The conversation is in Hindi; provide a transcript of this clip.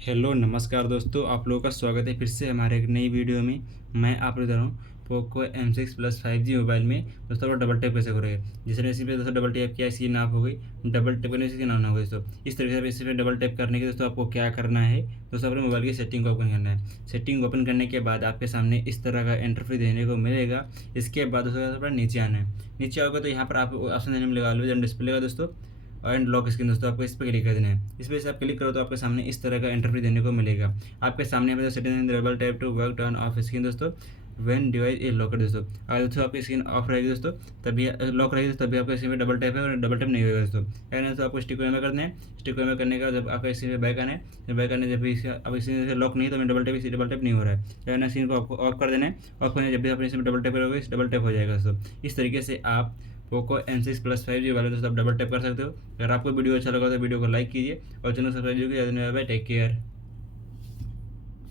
हेलो नमस्कार दोस्तों, आप लोगों का स्वागत है फिर से हमारे एक नई वीडियो में। मैं आप लोग हूँ Poco M6 plus 5G mobile में। दोस्तों आप डबल टैप कैसे करोगे। जिस रेसिपी पे दोस्तों डबल टैप किया इसकी नाम हो गई, डबल टैप करने से इसकी नाम ना होगी दोस्तों। इस तरीके से इस पर डबल टैप करने के दोस्तों आपको क्या करना है। दोस्तों अपने मोबाइल की सेटिंग को ओपन करना है। सेटिंग ओपन करने के बाद आपके सामने इस तरह का इंटरफेस देने को मिलेगा। इसके बाद दोस्तों थोड़ा नीचे आना है। नीचे आओगे तो यहाँ पर आप ऑप्शन देने में लगा लो जब डिस्प्ले का दोस्तों एंड लॉक स्क्रीन। दोस्तों आपको इस पर क्लिक कर देना है। इस पर से आप क्लिक करो तो आपके सामने इस तरह का इंटरफेस देने को मिलेगा। आपके सामने यहाँ पे setting double tap to work turn off screen दोस्तों व्हेन डिवाइस इज लॉक्ड दोस्तों। अगर दोस्तों आपकी स्क्रीन ऑफ रहेगी दोस्तों तभी लॉक रहेगी तभी आपका स्क्रीन पे डबल टैप है और डबल टैप नहीं होगा दोस्तों। क्या करना है तो आपको स्टिक में करना है। स्टिक में करने का जब आपका स्क्रीन पे बैक आना है, जब बैक आने जब भी अब स्क्रीन से लॉक नहीं है तो डबल टैप नहीं हो रहा है। क्या करना है स्क्रीन को आपको ऑफ कर देना है। ऑफ करने जब भी आप इसमें डबल टैप करोगे डबल टैप हो जाएगा दोस्तों। इस तरीके से आप पोको M6 प्लस 5G वाले दोस्तों आप डबल टैप कर सकते हो। अगर आपको वीडियो अच्छा लगा तो वीडियो को लाइक कीजिए और चैनल सब्सक्राइब कीजिए। Take care.